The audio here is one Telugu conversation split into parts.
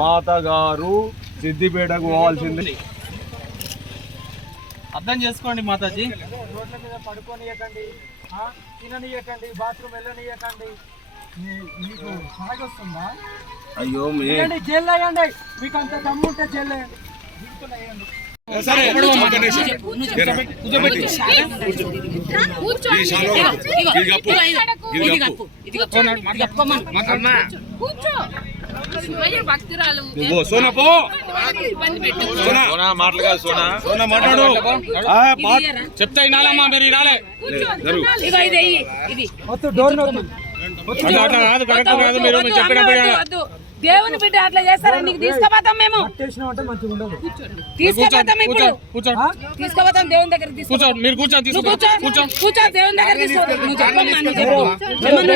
మాత గారు సిద్దిపేటకు పోవాల్సింది. అర్థం చేసుకోండి మాతాజీ. రోడ్ల మీద పడుకోనియకండి, తిననియకండి, బాత్రూమ్ వెళ్ళనియకండి. మీకు సాగి వస్తుందా? అయ్యో జైలు వేయండి, మీకు అంత దమ్ము ఉంటే జైలు వేయండి. చెప్తా వినాలమ్మా, మీరు వినాలే. దేవుని బిడ్డ అట్లా చేస్తారా? నీకు తీసుకుపోతాం మేము, తీసుకుపోతాం. ఇప్పుడు తీసుకుపోతాం దేవుని దగ్గర. కూర్చో, మీరు కూర్చొని కూర్చో, దేవుని దగ్గర తీసుకో. నువ్వు చెప్పమ్మా,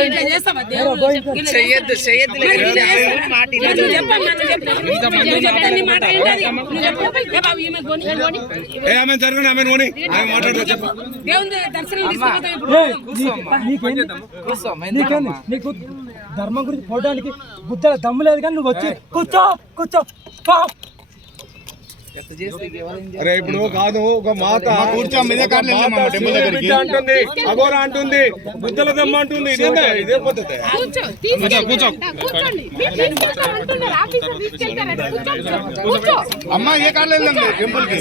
ఇట్లా చేస్తావా? దేవుడు దేవుని దర్శనం తీసుకుపోతాం. నీకు ధర్మం గురించి పోవడానికి బుద్ధ దమ్ము లేదు, కానీ నువ్వు వచ్చి కూర్చో కూర్చో. అరే ఇప్పుడు కాదు, ఒక మాత అంటుంది, అగోరా అంటుంది, బుద్ధల దమ్మ అంటుంది. ఇదే పద్ధతి. అమ్మా ఏ కాళ్ళు వెళ్ళండి టెంపుల్ కి.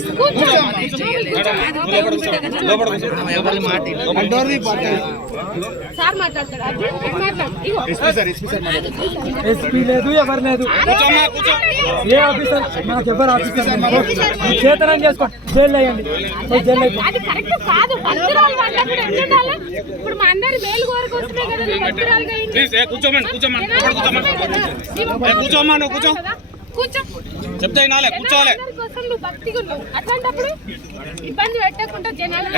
ఎస్పీ లేదు, ఎవరు లేదు, ఏ ఆఫీసర్, నాకు ఎవరు ఆఫీసర్ చేతనం చేసుకోండి. జైలు అయ్యండి, జైలు అయిపోయింది. చెప్తా వినాలే, కూర్చోవాలి. అట్లాంటప్పుడు ఇబ్బంది పెట్టకుండా జనాలు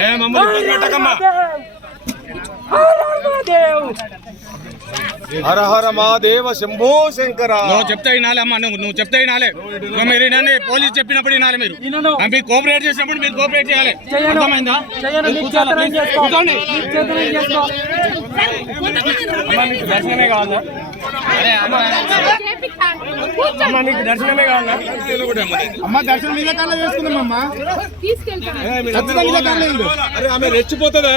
హర హర మహాదేవ శంభో శంకర. నువ్వు చెప్తే వినాలి అమ్మా, నువ్వు చెప్తే వినాలి. మీరు వినండి, పోలీసు చెప్పినప్పుడు వినాలి. మీరు మీరు కోఆపరేట్ చేసినప్పుడు మీరు కోఆపరేట్ చేయాలి. అర్థమైందా? కూర్చోండి. దర్శనమే కావాలా? నీకు దర్శనమే కావాలా? అమ్మ దర్శనం మీద కాళ్ళ చేసుకుందామమ్మా. అరే ఆమె రెచ్చిపోతుంది,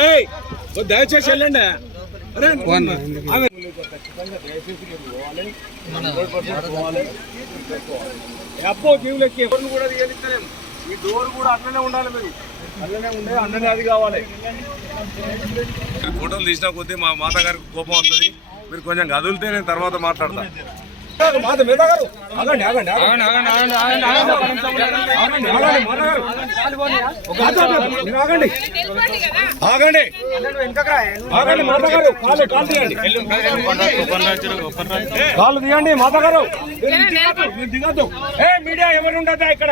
దయచేసి వెళ్ళండి. అప్పో జీవులకి ఎవరిని కూడా తీయనిస్తలేము. ఈ డోర్ కూడా అట్లనే ఉండాలి, మీరు అట్లనే ఉండే అన్ననే అది కావాలి. ఫోటోలు తీసిన కొద్దీ మా మాత గారికి కోపం వస్తుంది. మీరు కొంచెం కదిలితే నేను తర్వాత మాట్లాడతా. ఆగండి ఆగండి ఆగండి కాళ్ళు తీయండి మాతగారు. దిగద్దు. మీడియా ఎవరు ఉండదా ఇక్కడ?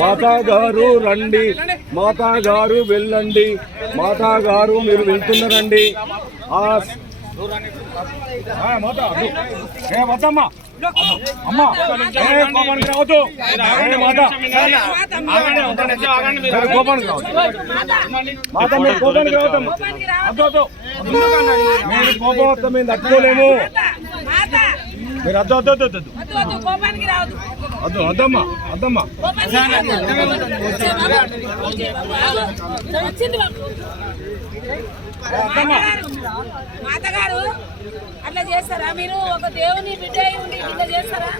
మాతా గారు రండి, మాతా గారు వెళ్ళండి, మాతా గారు మీరు వెళ్తున్నారండి. అమ్మా కోపానికి రావద్దు, మాత కోపానికి రావద్దు, మాత మీరు కోపానికి రావద్దు. అద్దొద్దు, మీరు కోపం వస్తే మేము తట్టుకోలేము. మీరు అద్దు అద్దు అద్దు అద్దు అద్దమ్మా అద్దమ్మా. మాతగారు అట్లా చేస్తారా? మీరు ఒక దేవుని బిడ్డ ఉండి ఇట్లా చేస్తారా?